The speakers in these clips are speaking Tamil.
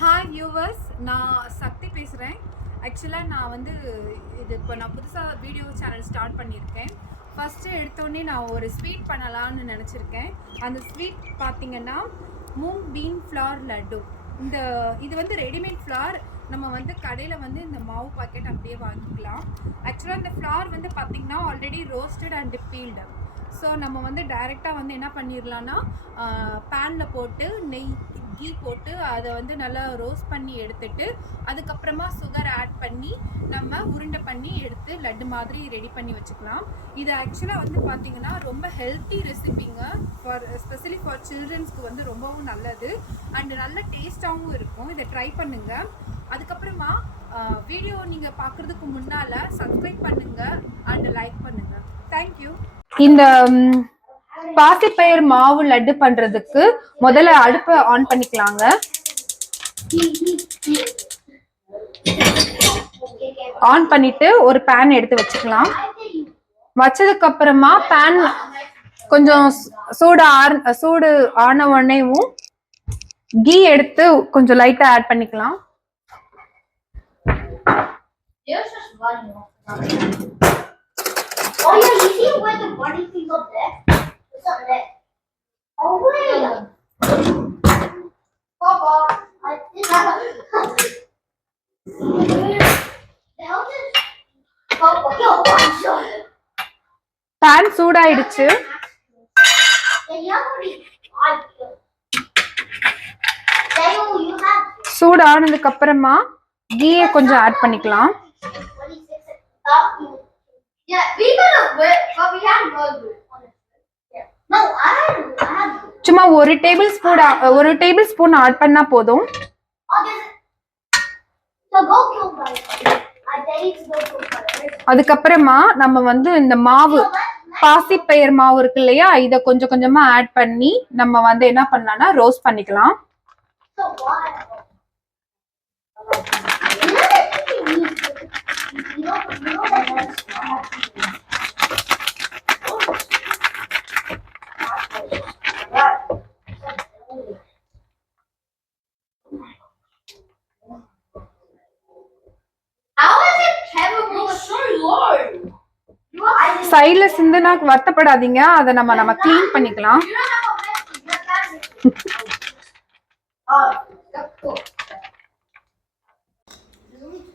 ஹாய் வியூவர்ஸ், நான் சக்தி பேசுகிறேன். ஆக்சுவலாக நான் வந்து இப்போ நான் புதுசாக வீடியோ சேனல் ஸ்டார்ட் பண்ணியிருக்கேன். ஃபஸ்ட்டு எடுத்தோடனே நான் ஒரு ஸ்வீட் பண்ணலான்னு நினச்சிருக்கேன். அந்த ஸ்வீட் பார்த்திங்கன்னா மூங் பீன் ஃப்ளார் லட்டு. இது வந்து ரெடிமேட் ஃப்ளார். நம்ம வந்து கடையில் வந்து இந்த மாவு பாக்கெட் அப்படியே வாங்கிக்கலாம். ஆக்சுவலாக இந்த ஃப்ளார் வந்து பார்த்திங்கன்னா already roasted and field. So நம்ம வந்து டைரெக்டாக வந்து என்ன பண்ணிடலான்னா பேனில் போட்டு கீ போட்டு அதை வந்து நல்லா ரோஸ்ட் பண்ணி எடுத்துட்டு அதுக்கப்புறமா சுகர் ஆட் பண்ணி நம்ம உருண்டை பண்ணி எடுத்து லட்டு மாதிரி ரெடி பண்ணி வச்சுக்கலாம். இது ஆக்சுவலாக வந்து பார்த்திங்கன்னா ரொம்ப ஹெல்த்தி ரெசிபிங்க. எஸ்பெஷலி ஃபார் சில்ட்ரன்ஸ்க்கு வந்து ரொம்பவும் நல்லது அண்ட் நல்ல டேஸ்ட்டாகவும் இருக்கும். இதை ட்ரை பண்ணுங்கள். அதுக்கப்புறமா வீடியோ நீங்கள் பார்க்குறதுக்கு முன்னால் சப்ஸ்கிரைப் பண்ணுங்கள் அண்ட் லைக் பண்ணுங்கள். தேங்க்யூ. இந்த பாசிப்பயிர் மாவு லட்டு பண்றதுக்கு முதல்ல அடுப்பை ஆன் பண்ணிக்கலாங்க. ஆன் பண்ணிட்டு ஒரு பேன் எடுத்து வச்சுக்கலாம். வச்சதுக்கு அப்புறமா பேன் கொஞ்சம் சூடு ஆன உடனேவும் கீ எடுத்து கொஞ்சம் லைட்டா ஆட் பண்ணிக்கலாம். Oh yeah, you see where the body thing up there? It's up there. Oh wait. Papa, I did that. The hell is Papa, yo, I'm sorry. Pan சூடாயிடுச்சு. சூடானதுக்கு அப்புறமா கீயை கொஞ்சம் ஆட் பண்ணிக்கலாம். Yeah, we could have went, but we had no good. No, I had. சும்மா ஒரு டேபிள் ஸ்பூன் ஆட் பண்ணா போதும். அதுக்கப்புறமா நம்ம வந்து இந்த மாவு பாசிப்பயிர் மாவு இருக்கு இல்லையா, இதை கொஞ்சம் கொஞ்சமா ஆட் பண்ணி நம்ம வந்து என்ன பண்ணலாம்னா ரோஸ்ட் பண்ணிக்கலாம். சைடுல சிந்துனா வருத்தப்படாதீங்க, அதை நம்ம கிளீன் பண்ணிக்கலாம்.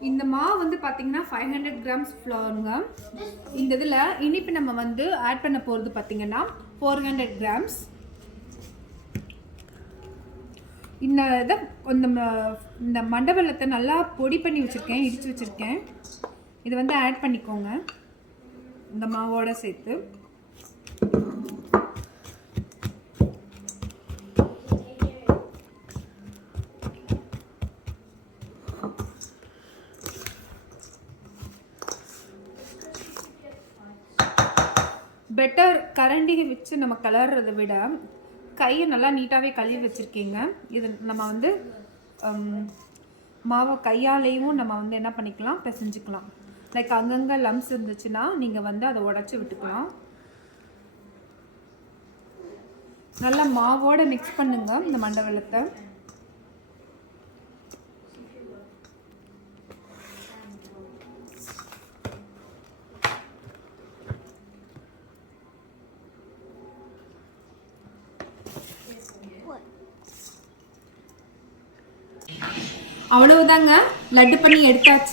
இந்த மாவு வந்து பார்த்தீங்கன்னா 500 கிராம்ஸ் ஃப்ளோருங்க. இந்த இதில் இனிப்பு நம்ம வந்து ஆட் பண்ண போகிறது பார்த்தீங்கன்னா 400 கிராம்ஸ். இந்த மண்டவெல்லத்தை நல்லா பொடி பண்ணி வச்சுருக்கேன், இடித்து வச்சுருக்கேன். இதை வந்து ஆட் பண்ணிக்கோங்க இந்த மாவோட சேர்த்து. பெட்டர் கரண்டியை வச்சு நம்ம கலர்றதை விட கையை நல்லா நீட்டாகவே கழுவி வச்சுருக்கீங்க. இது நம்ம வந்து மாவை கையாலேயும் நம்ம வந்து என்ன பண்ணிக்கலாம், பிசைஞ்சிக்கலாம். லைக் அங்கங்கே லம்ஸ் இருந்துச்சுன்னா நீங்கள் வந்து அதை உடச்சி விட்டுக்கலாம். நல்லா மாவோடு மிக்ஸ் பண்ணுங்க இந்த மண்டவெல்லத்தை. அவ்வளவுதாங்க, லட்டு பண்ணி எடுத்தாச்சு.